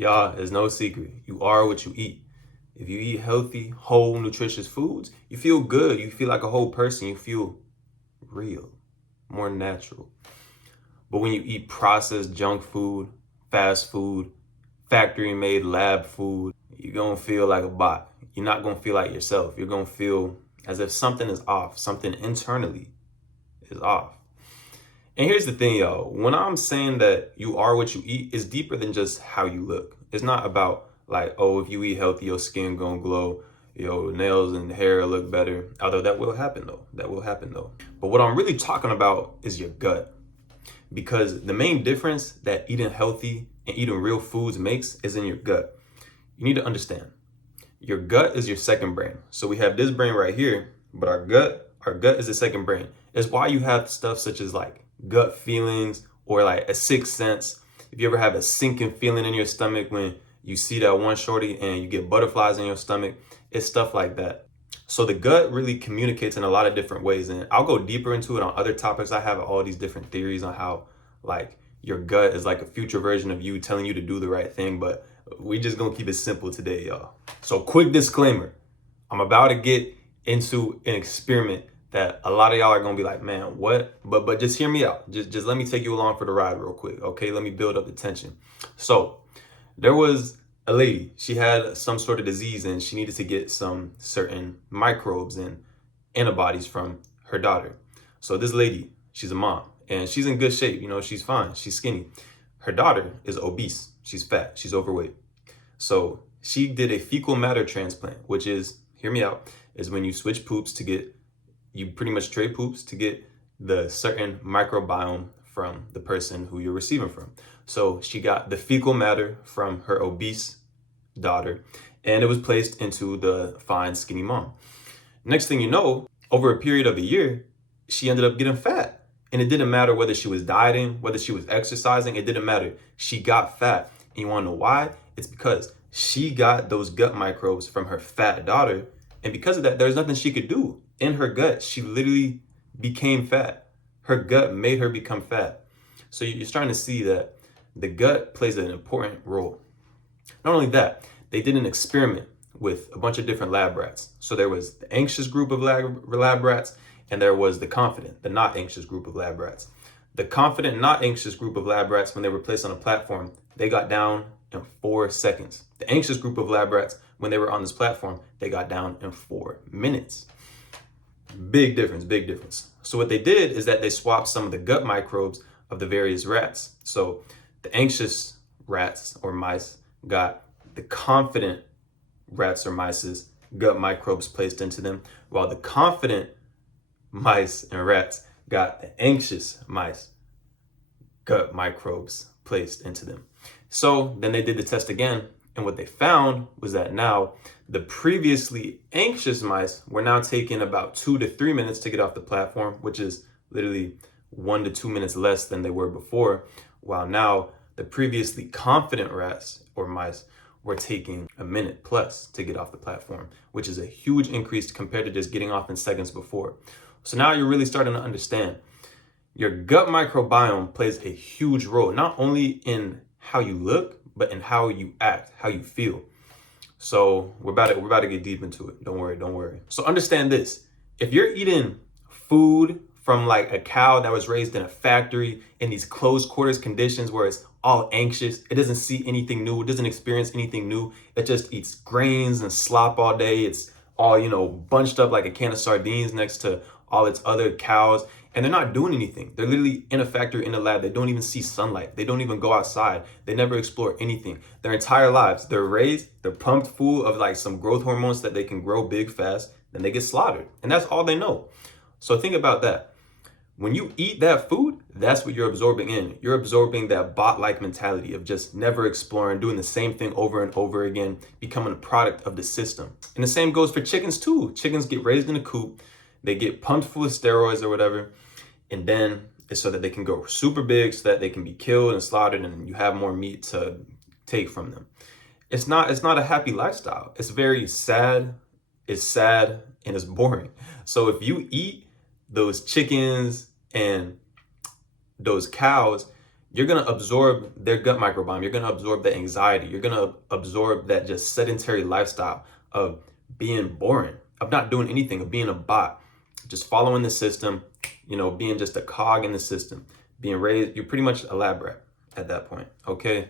Y'all, there's no secret. You are what you eat. If you eat healthy, whole, nutritious foods, you feel good. You feel like a whole person. You feel real, more natural. But when you eat processed junk food, fast food, factory made lab food, you're going to feel like a bot. You're not going to feel like yourself. You're going to feel as if something is off, something internally is off. And here's the thing, y'all. When I'm saying that you are what you eat, it's deeper than just how you look. It's not about like, oh, if you eat healthy, your skin gonna glow, your nails and hair look better. Although that will happen though. That will happen though. But what I'm really talking about is your gut. Because the main difference that eating healthy and eating real foods makes is in your gut. You need to understand. Your gut is your second brain. So we have this brain right here, but our gut is the second brain. It's why you have stuff such as like gut feelings or like a sixth sense. If you ever have a sinking feeling in your stomach when you see that one shorty and you get butterflies in your stomach, it's stuff like that. So the gut really communicates in a lot of different ways, and I'll go deeper into it on other topics. I have all these different theories on how like your gut is like a future version of you telling you to do the right thing, but we just gonna keep it simple today, y'all. So quick disclaimer, I'm about to get into an experiment that a lot of y'all are gonna be like, man, what? But just hear me out. Just let me take you along for the ride real quick, okay? Let me build up the tension. So there was a lady, she had some sort of disease and she needed to get some certain microbes and antibodies from her daughter. So this lady, she's a mom and she's in good shape, she's fine, she's skinny. Her daughter is obese, she's fat, she's overweight. So she did a fecal matter transplant, which is, hear me out, is when you switch poops to get, you pretty much trade poops to get the certain microbiome from the person who you're receiving from. So she got the fecal matter from her obese daughter and it was placed into the fine skinny mom. Next thing you know, over a period of a year, she ended up getting fat. And it didn't matter whether she was dieting, whether she was exercising, it didn't matter. She got fat. And you wanna know why? It's because she got those gut microbes from her fat daughter. And because of that, there's nothing she could do. In her gut, she literally became fat. Her gut made her become fat. So you're starting to see that the gut plays an important role. Not only that, they did an experiment with a bunch of different lab rats. So there was the anxious group of lab rats, and there was the confident, the not anxious group of lab rats. The confident, not anxious group of lab rats, when they were placed on a platform, they got down in 4 seconds. The anxious group of lab rats, when they were on this platform, they got down in 4 minutes. Big difference, big difference. So what they did is that they swapped some of the gut microbes of the various rats. So the anxious rats or mice got the confident rats or mice's gut microbes placed into them, while the confident mice and rats got the anxious mice gut microbes placed into them. So then they did the test again, and what they found was that now the previously anxious mice were now taking about 2 to 3 minutes to get off the platform, which is literally 1 to 2 minutes less than they were before, while now the previously confident rats or mice were taking a minute plus to get off the platform, which is a huge increase compared to just getting off in seconds before. So now you're really starting to understand your gut microbiome plays a huge role, not only in how you look, but in how you act, how you feel. So we're about to get deep into it. Don't worry. So understand this. If you're eating food from like a cow that was raised in a factory in these closed quarters conditions where it's all anxious, it doesn't see anything new, it doesn't experience anything new, it just eats grains and slop all day, it's all, bunched up like a can of sardines next to all its other cows, and they're not doing anything. They're literally in a factory, in a lab. They don't even see sunlight. They don't even go outside. They never explore anything. Their entire lives, they're raised, they're pumped full of like some growth hormones that they can grow big fast, then they get slaughtered. And that's all they know. So think about that. When you eat that food, that's what you're absorbing in. You're absorbing that bot-like mentality of just never exploring, doing the same thing over and over again, becoming a product of the system. And the same goes for chickens too. Chickens get raised in a coop. They get pumped full of steroids or whatever. And then it's so that they can grow super big so that they can be killed and slaughtered and you have more meat to take from them. It's not a happy lifestyle. It's very sad. It's sad and it's boring. So if you eat those chickens and those cows, you're going to absorb their gut microbiome. You're going to absorb the anxiety. You're going to absorb that just sedentary lifestyle of being boring, of not doing anything, of being a bot, just following the system, being just a cog in the system, being raised. You're pretty much a lab rat at that point, okay?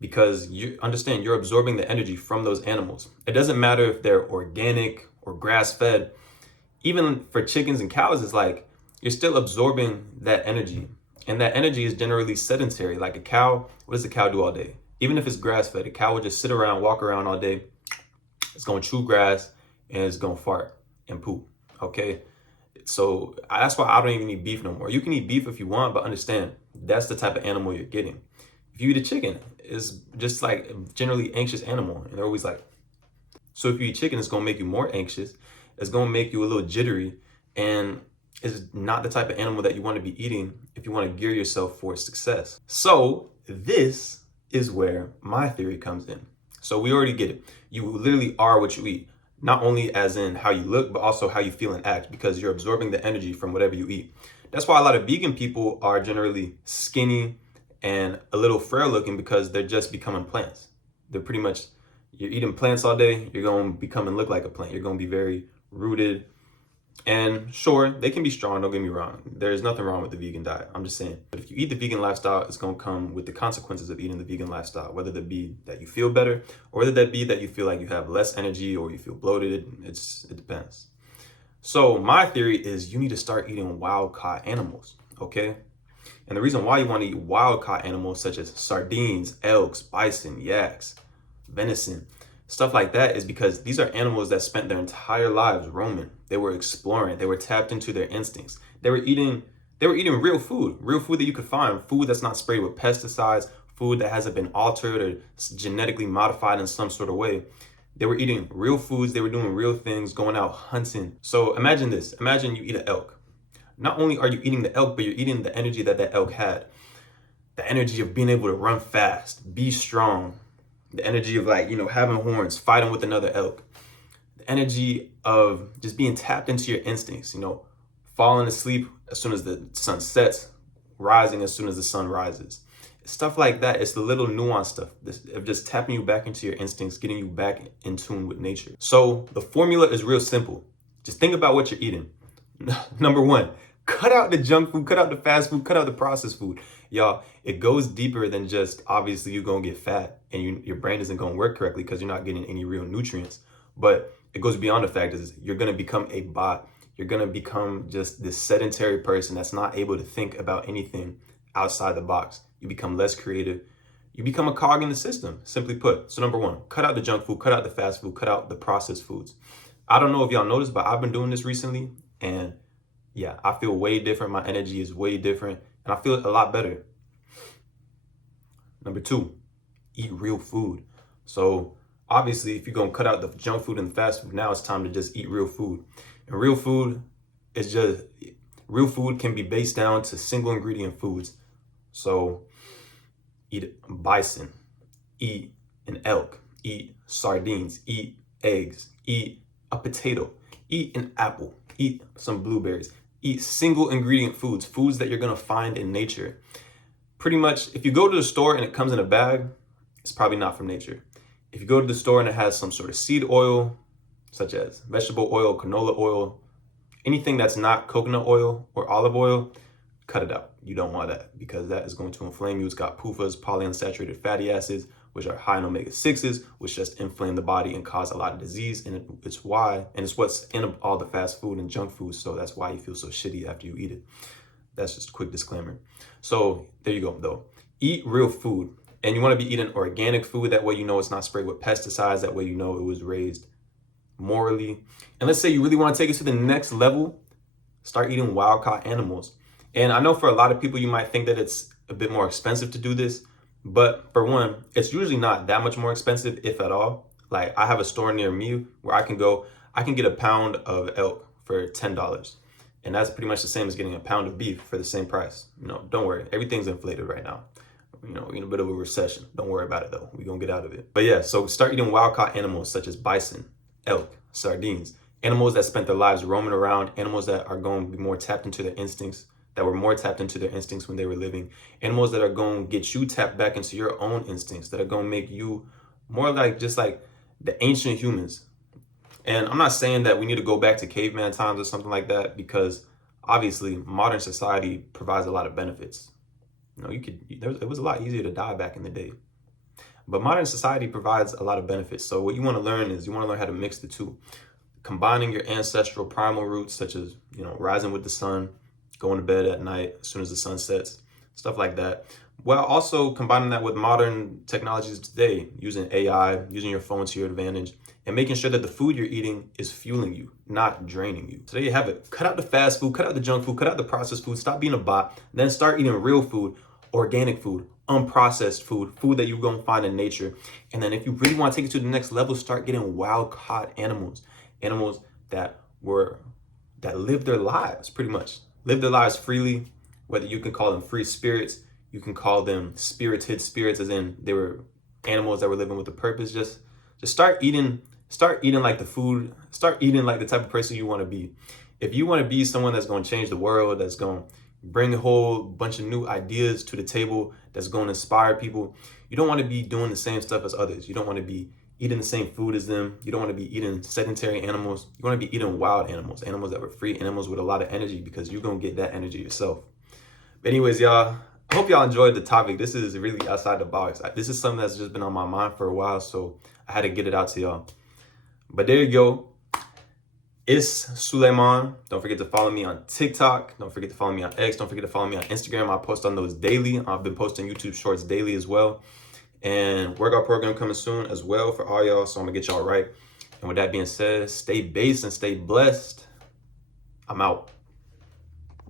Because you understand you're absorbing the energy from those animals. It doesn't matter if they're organic or grass-fed. Even for chickens and cows, it's like you're still absorbing that energy. And that energy is generally sedentary. Like a cow, what does a cow do all day? Even if it's grass-fed, a cow will just sit around, walk around all day. It's going to chew grass and it's going to fart and poop, okay? So that's why I don't even eat beef no more. You can eat beef if you want, but understand, that's the type of animal you're getting. If you eat a chicken, it's just like a generally anxious animal. And they're always like, so if you eat chicken, it's going to make you more anxious. It's going to make you a little jittery. And it's not the type of animal that you want to be eating if you want to gear yourself for success. So this is where my theory comes in. So we already get it. You literally are what you eat. Not only as in how you look, but also how you feel and act, because you're absorbing the energy from whatever you eat. That's why a lot of vegan people are generally skinny and a little frail looking, because they're just becoming plants. They're pretty much, you're eating plants all day, you're going to become and look like a plant. You're going to be very rooted. And sure, they can be strong, don't get me wrong. There's nothing wrong with the vegan diet. I'm just saying. But if you eat the vegan lifestyle, it's going to come with the consequences of eating the vegan lifestyle, whether that be that you feel better, or whether that be that you feel like you have less energy or you feel bloated. It depends. So my theory is you need to start eating wild-caught animals, okay? And the reason why you want to eat wild-caught animals such as sardines, elks, bison, yaks, venison, stuff like that is because these are animals that spent their entire lives roaming. They were exploring. They were tapped into their instincts. They were eating real food that you could find, food that's not sprayed with pesticides, food that hasn't been altered or genetically modified in some sort of way. They were eating real foods. They were doing real things, going out hunting. So imagine this. Imagine you eat an elk. Not only are you eating the elk, but you're eating the energy that elk had. The energy of being able to run fast, be strong. The energy of having horns, fighting with another elk. The energy of just being tapped into your instincts, falling asleep as soon as the sun sets, rising as soon as the sun rises. Stuff like that. It's the little nuanced stuff of just tapping you back into your instincts, getting you back in tune with nature. So the formula is real simple. Just think about what you're eating. Number one, cut out the junk food, cut out the fast food, cut out the processed food. Y'all, it goes deeper than just obviously you're going to get fat and your brain isn't going to work correctly because you're not getting any real nutrients. But it goes beyond the fact is you're going to become a bot. You're going to become just this sedentary person that's not able to think about anything outside the box. You become less creative. You become a cog in the system, simply put. So number one, cut out the junk food, cut out the fast food, cut out the processed foods. I don't know if y'all noticed, but I've been doing this recently, and yeah, I feel way different. My energy is way different, and I feel a lot better. Number two, eat real food. So obviously, if you're going to cut out the junk food and the fast food, now it's time to just eat real food. And real food can be based down to single ingredient foods. So eat bison, eat an elk, eat sardines, eat eggs, eat a potato, eat an apple, eat some blueberries, eat single ingredient foods that you're going to find in nature. Pretty much, if you go to the store and it comes in a bag, it's probably not from nature. If you go to the store and it has some sort of seed oil, such as vegetable oil, canola oil, anything that's not coconut oil or olive oil, cut it out. You don't want that because that is going to inflame you. It's got PUFAs, polyunsaturated fatty acids, which are high in omega-6s, which just inflame the body and cause a lot of disease. And it's what's in all the fast food and junk food. So that's why you feel so shitty after you eat it. That's just a quick disclaimer. So there you go, though. Eat real food. And you want to be eating organic food. That way you know it's not sprayed with pesticides. That way you know it was raised morally. And let's say you really want to take it to the next level, start eating wild-caught animals. And I know for a lot of people, you might think that it's a bit more expensive to do this. But for one, it's usually not that much more expensive, if at all. Like I have a store near me where I can get a pound of elk for $10. And that's pretty much the same as getting a pound of beef for the same price. Don't worry. Everything's inflated right now. We're in a bit of a recession. Don't worry about it though. We're going to get out of it. But yeah, so start eating wild-caught animals such as bison, elk, sardines, animals that spent their lives roaming around, animals that are going to be more tapped into their instincts, that were more tapped into their instincts when they were living, animals that are going to get you tapped back into your own instincts, that are going to make you more like just like the ancient humans. And I'm not saying that we need to go back to caveman times or something like that, because obviously modern society provides a lot of benefits. You know, it was a lot easier to die back in the day. But modern society provides a lot of benefits. So what you want to learn is you want to learn how to mix the two. Combining your ancestral primal roots, such as, you know, rising with the sun, going to bed at night as soon as the sun sets, stuff like that, while also combining that with modern technologies today, using AI, using your phone to your advantage, and making sure that the food you're eating is fueling you, not draining you. So there you have it. Cut out the fast food, cut out the junk food, cut out the processed food, stop being a bot, then start eating real food, organic food, unprocessed food, food that you're going to find in nature. And then if you really want to take it to the next level, start getting wild caught animals that live their lives, pretty much live their lives freely. Whether you can call them free spirits, you can call them spirited spirits, as in they were animals that were living with a purpose. Just start eating like the food, start eating like the type of person you want to be. If you want to be someone that's going to change the world, that's going to bring a whole bunch of new ideas to the table, that's going to inspire people, you don't want to be doing the same stuff as others. You don't want to be eating the same food as them. You don't want to be eating sedentary animals. You want to be eating wild animals, animals that were free, animals with a lot of energy, because you're going to get that energy yourself. But anyways, y'all, I hope y'all enjoyed the topic. This is really outside the box. This is something that's just been on my mind for a while, so I had to get it out to y'all. But there you go. It's Suleiman. Don't forget to follow me on TikTok. Don't forget to follow me on X. Don't forget to follow me on Instagram. I post on those daily. I've been posting YouTube shorts daily as well. And workout program coming soon as well for all y'all. So I'm going to get y'all right. And with that being said, stay based and stay blessed. I'm out.